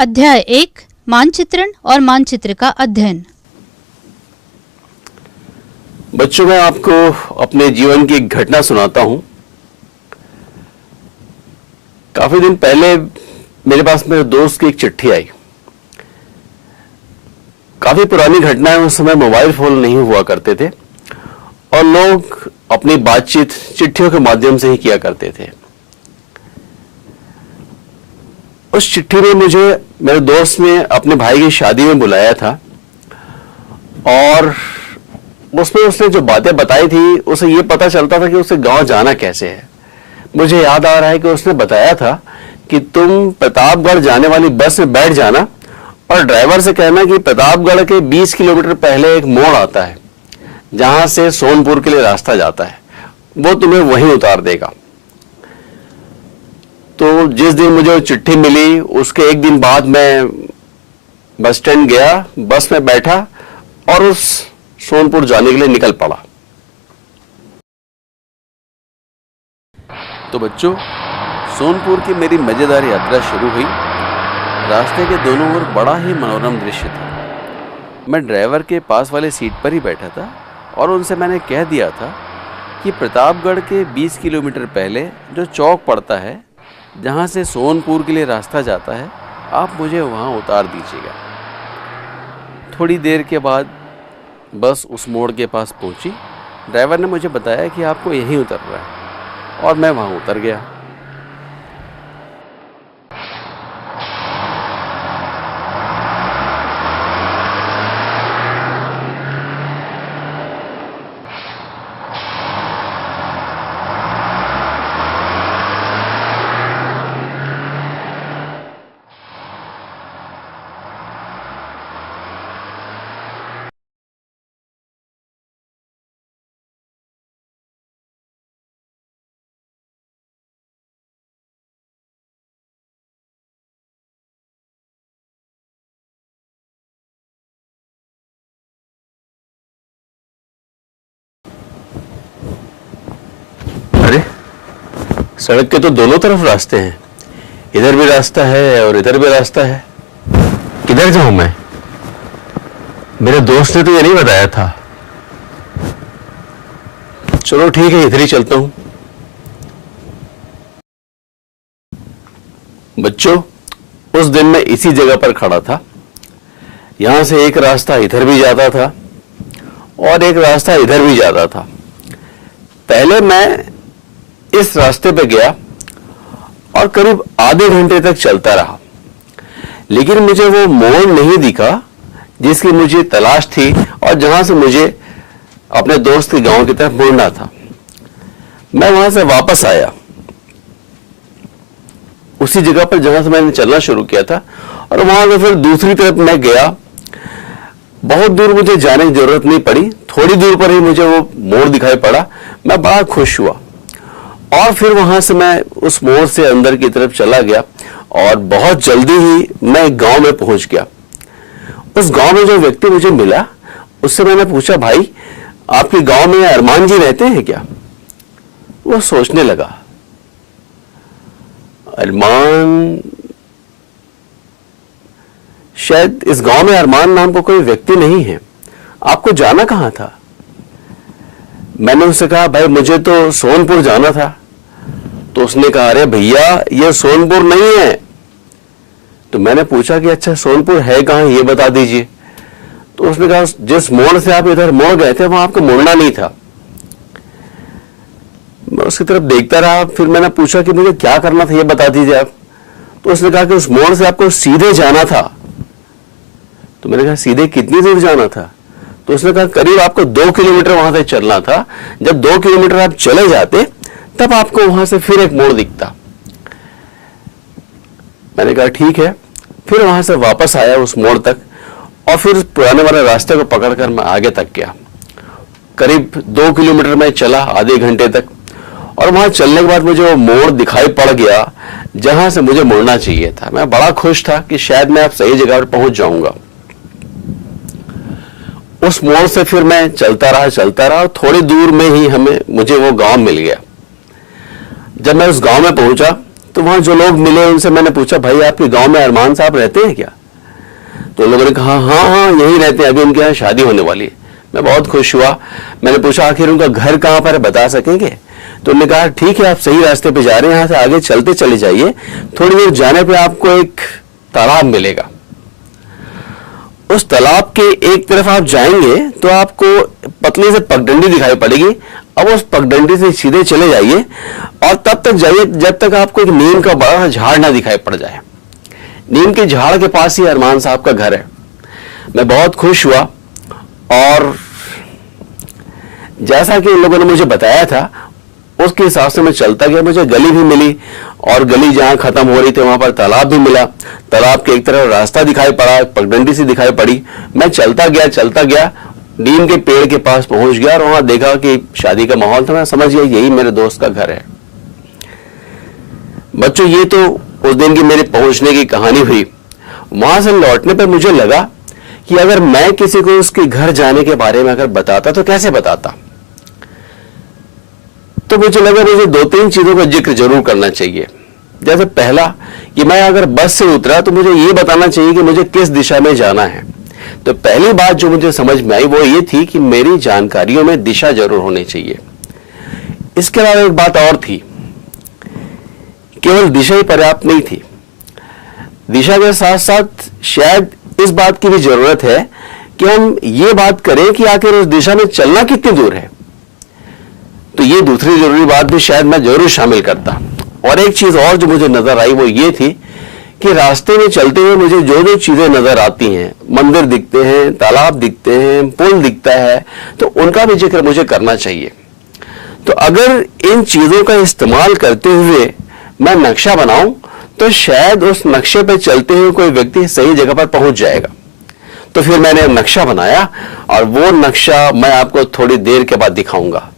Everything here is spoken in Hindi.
अध्याय 1 मानचित्रण और मानचित्र का अध्ययन। बच्चों, मैं आपको अपने जीवन की एक घटना सुनाता हूं। काफी दिन पहले मेरे पास मेरे दोस्त की एक चिट्ठी आई। काफी पुरानी घटना है। उस समय मोबाइल फोन नहीं हुआ करते थे और लोग अपनी बातचीत चिट्ठियों के माध्यम से ही किया करते थे। उस चिट्ठी में मुझे मेरे दोस्त ने अपने भाई की शादी में बुलाया था और उसमें उसने जो बातें बताई थी उसे ये पता चलता था कि उसे गांव जाना कैसे है। मुझे याद आ रहा है कि उसने बताया था कि तुम प्रतापगढ़ जाने वाली बस में बैठ जाना और ड्राइवर से कहना कि प्रतापगढ़ के 20 किलोमीटर पहले एक मोड़ आता है जहां से सोनपुर के लिए रास्ता जाता है, वो तुम्हें वहीं उतार देगा। तो जिस दिन मुझे वो चिट्ठी मिली उसके एक दिन बाद मैं बस स्टैंड गया, बस में बैठा और उस सोनपुर जाने के लिए निकल पड़ा। तो बच्चों, सोनपुर की मेरी मजेदार यात्रा शुरू हुई। रास्ते के दोनों ओर बड़ा ही मनोरम दृश्य था। मैं ड्राइवर के पास वाले सीट पर ही बैठा था और उनसे मैंने कह दिया था कि प्रतापगढ़ के 20 किलोमीटर पहले जो चौक पड़ता है जहाँ से सोनपुर के लिए रास्ता जाता है, आप मुझे वहाँ उतार दीजिएगा। थोड़ी देर के बाद बस उस मोड़ के पास पहुँची। ड्राइवर ने मुझे बताया कि आपको यहीं उतरना है और मैं वहाँ उतर गया। अरे, सड़क के तो दोनों तरफ रास्ते हैं। इधर भी रास्ता है और इधर भी रास्ता है। किधर जाऊं मैं? मेरे दोस्त ने तो ये नहीं बताया था। चलो ठीक है, इधर ही चलता हूं। बच्चों, उस दिन मैं इसी जगह पर खड़ा था। यहां से एक रास्ता इधर भी जाता था और एक रास्ता इधर भी जाता था। पहले मैं इस रास्ते पे गया और करीब आधे घंटे तक चलता रहा, लेकिन मुझे वो मोड़ नहीं दिखा जिसकी मुझे तलाश थी और जहां से मुझे अपने दोस्त के गांव की तरफ मुड़ना था। मैं वहां से वापस आया उसी जगह पर जहां से मैंने चलना शुरू किया था और वहां से फिर दूसरी तरफ मैं गया। बहुत दूर मुझे जाने की जरूरत नहीं पड़ी, थोड़ी दूर पर ही मुझे वो मोड़ दिखाई पड़ा। मैं बड़ा खुश हुआ और फिर वहां से मैं उस मोड़ से अंदर की तरफ चला गया और बहुत जल्दी ही मैं एक गांव में पहुंच गया। उस गांव में जो व्यक्ति मुझे मिला उससे मैंने पूछा, भाई आपके गांव में अरमान जी रहते हैं क्या? वो सोचने लगा, अरमान, शायद इस गांव में अरमान नाम का कोई व्यक्ति नहीं है। आपको जाना कहां था? मैंने उससे कहा, भाई मुझे तो सोनपुर जाना था। तो उसने कहा, अरे भैया ये सोनपुर नहीं है। तो मैंने पूछा कि अच्छा सोनपुर है कहां, ये बता दीजिए। तो उसने कहा, जिस मोड़ से आप इधर मोड़ गए थे वहां आपको मुड़ना नहीं था। मैं उसकी तरफ देखता रहा। फिर मैंने पूछा कि मुझे क्या करना था, ये बता दीजिए आप। तो उसने कहा कि उस मोड़ से आपको सीधे जाना था। तो मैंने कहा, सीधे कितनी दूर जाना था? तो उसने कहा, करीब आपको 2 किलोमीटर वहां से चलना था। जब 2 किलोमीटर आप चले जाते तब आपको वहां से फिर एक मोड़ दिखता। मैंने कहा ठीक है। फिर वहां से वापस आया उस मोड़ तक और फिर पुराने वाले रास्ते को पकड़कर मैं आगे तक गया। करीब 2 किलोमीटर मैं चला आधे घंटे तक और वहां चलने के बाद मुझे वो मोड़ दिखाई पड़ गया जहां से मुझे मुड़ना चाहिए था। मैं बड़ा खुश था कि शायद मैं अब सही जगह पर पहुंच जाऊंगा। उस मोड़ से फिर मैं चलता रहा और थोड़ी दूर में ही मुझे वो गांव मिल गया। जब मैं उस गांव में पहुंचा तो वहां जो लोग मिले उनसे मैंने पूछा, भाई आपके गांव में अरमान साहब रहते हैं क्या? तो लोगों ने कहा हाँ हाँ यही रहते हैं, अभी उनके यहाँ शादी होने वाली है। मैं बहुत खुश हुआ। मैंने पूछा आखिर उनका घर कहाँ पर है, बता सकेंगे? तो उन्होंने कहा ठीक है, आप सही रास्ते पे जा रहे हैं, यहाँ से आगे चलते चले जाइए, थोड़ी देर जाने पे आपको एक तालाब मिलेगा। उस तालाब के एक तरफ आप जाएंगे तो आपको पतली से पगडंडी दिखाई पड़ेगी। अब उस पगडंडी से सीधे चले जाइए और तब तक जाइए जब तक आपको एक नीम का बड़ा झाड़ ना दिखाई पड़ जाए। नीम के झाड़ के पास ही अरमान साहब का घर है। मैं बहुत खुश हुआ और जैसा कि उन लोगों ने मुझे बताया था उसके हिसाब से मैं चलता गया। मुझे गली भी मिली और गली जहां खत्म हो रही थी वहां पर तालाब भी मिला। तालाब के एक तरफ रास्ता दिखाई पड़ा, पगडंडी सी दिखाई पड़ी। मैं चलता गया, नीम के पेड़ के पास पहुंच गया और वहां देखा कि शादी का माहौल था। मैं समझ गया यही मेरे दोस्त का घर है। बच्चों, ये तो उस दिन की मेरे पहुंचने की कहानी हुई। वहां से लौटने पर मुझे लगा कि अगर मैं किसी को उसके घर जाने के बारे में अगर बताता तो कैसे बताता। तो मुझे लगा मुझे 2-3 चीजों का जिक्र जरूर करना चाहिए। जैसे पहला कि मैं अगर बस से उतरा तो मुझे ये बताना चाहिए कि मुझे किस दिशा में जाना है। तो पहली बात जो मुझे समझ में आई वो ये थी कि मेरी जानकारियों में दिशा जरूर होनी चाहिए। इसके अलावा एक बात और थी, केवल दिशा ही पर्याप्त नहीं थी। दिशा के साथ साथ शायद इस बात की भी जरूरत है कि हम ये बात करें कि आखिर उस दिशा में चलना कितनी दूर है। तो ये दूसरी जरूरी बात भी शायद मैं जरूर शामिल करता। और एक चीज और जो मुझे नजर आई वो ये थी कि रास्ते में चलते हुए मुझे जो जो चीजें नजर आती हैं, मंदिर दिखते हैं, तालाब दिखते हैं, पुल दिखता है, तो उनका भी जिक्र मुझे करना चाहिए। तो अगर इन चीजों का इस्तेमाल करते हुए मैं नक्शा बनाऊं तो शायद उस नक्शे पर चलते हुए कोई व्यक्ति सही जगह पर पहुंच जाएगा। तो फिर मैंने नक्शा बनाया और वो नक्शा मैं आपको थोड़ी देर के बाद दिखाऊंगा।